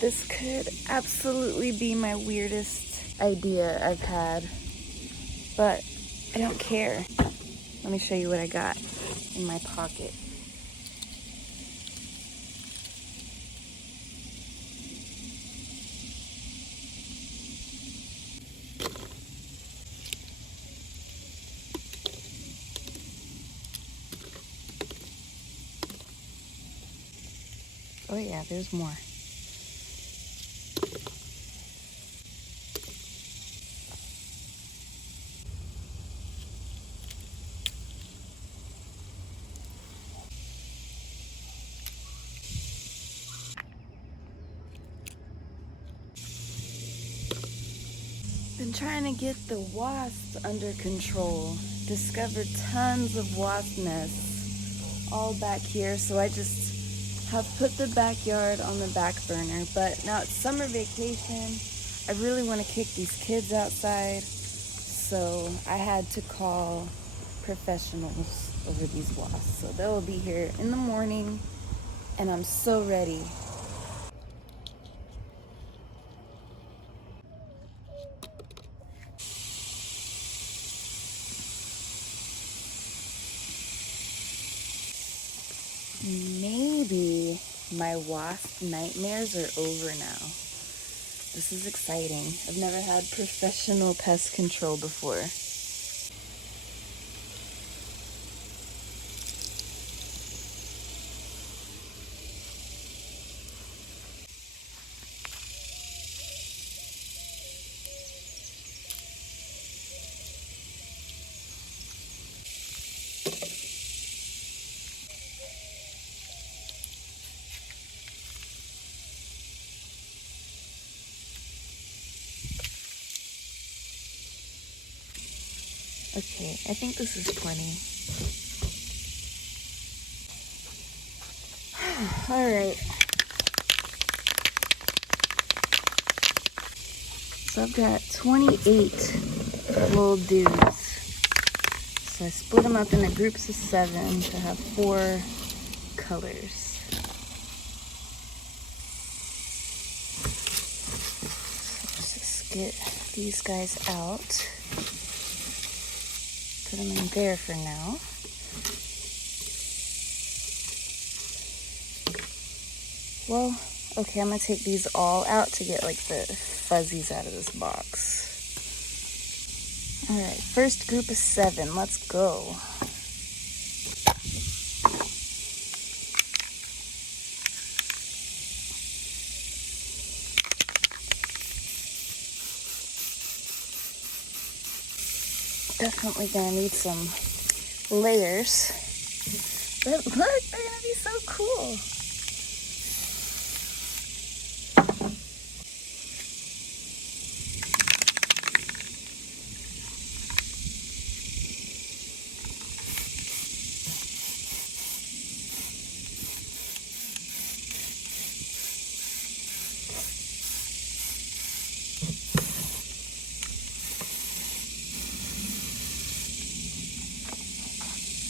This could absolutely be my weirdest idea I've had, but I don't care. Let me show you what I got in my pocket. Oh yeah, there's more. Been trying to get the wasps under control. Discovered tons of wasp nests all back here, so I just have put the backyard on the back burner. But now it's summer vacation. I really want to kick these kids outside, so I had to call professionals over these wasps. So they'll be here in the morning, and I'm so ready. Maybe my wasp nightmares are over now. This is exciting. I've never had professional pest control before. Okay, I think this is plenty. All right. So I've got 28 little dudes. So I split them up into groups of 7 to have 4 colors. So let's just get these guys out. Put them in there for now. Well, okay, I'm gonna take these all out to get like the fuzzies out of this box. All right, first group of 7, let's go. Definitely gonna need some layers, but look, they're gonna be so cool.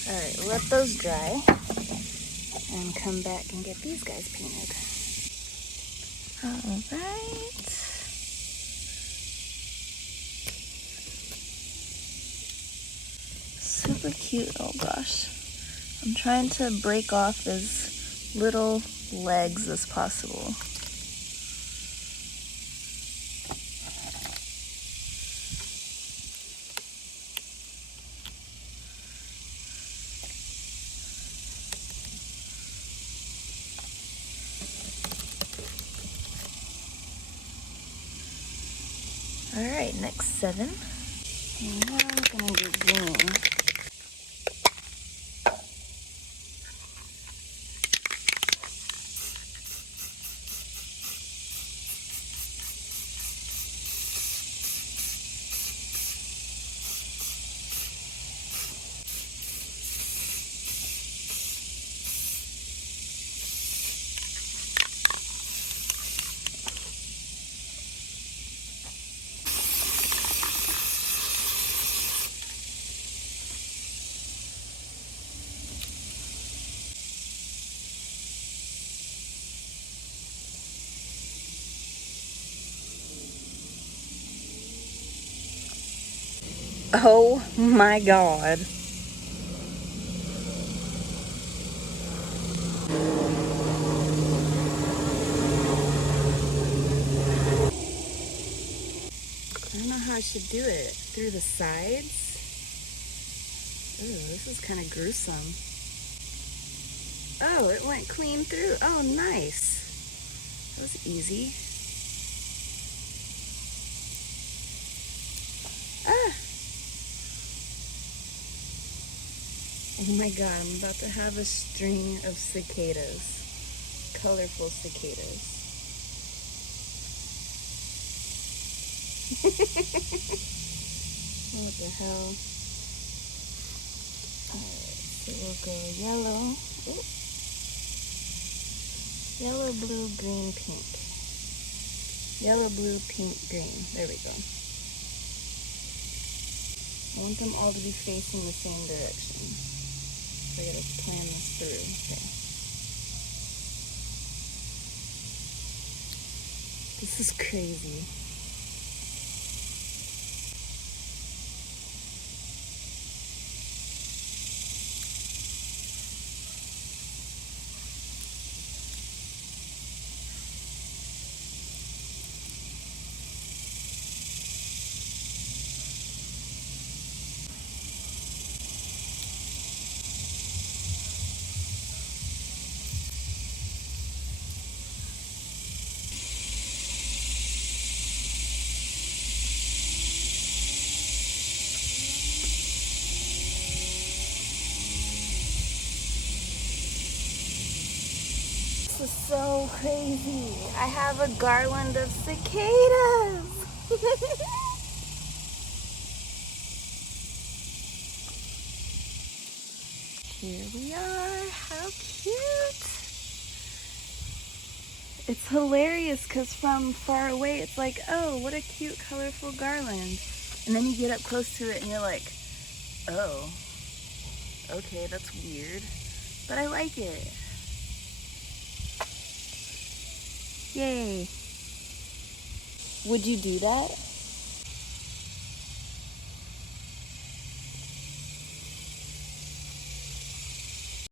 All right, let those dry and come back and get these guys painted. All right. Super cute, oh gosh. I'm trying to break off as little legs as possible. All right, next 7. And now I'm gonna do green. Oh my God. I don't know how I should do it. Through the sides? Ooh, this is kind of gruesome. Oh, it went clean through. Oh, nice. That was easy. Ah! Oh my God, I'm about to have a string of cicadas. Colorful cicadas. What the hell? Alright, so we'll go yellow. Ooh. Yellow, blue, green, pink. Yellow, blue, pink, green. There we go. I want them all to be facing the same direction. So I gotta plan this through. Okay. This is crazy. This is so crazy. I have a garland of cicadas. Here we are. How cute. It's hilarious because from far away it's like, oh, what a cute colorful garland. And then you get up close to it and you're like, oh, okay, that's weird. But I like it. Yay. Would you do that?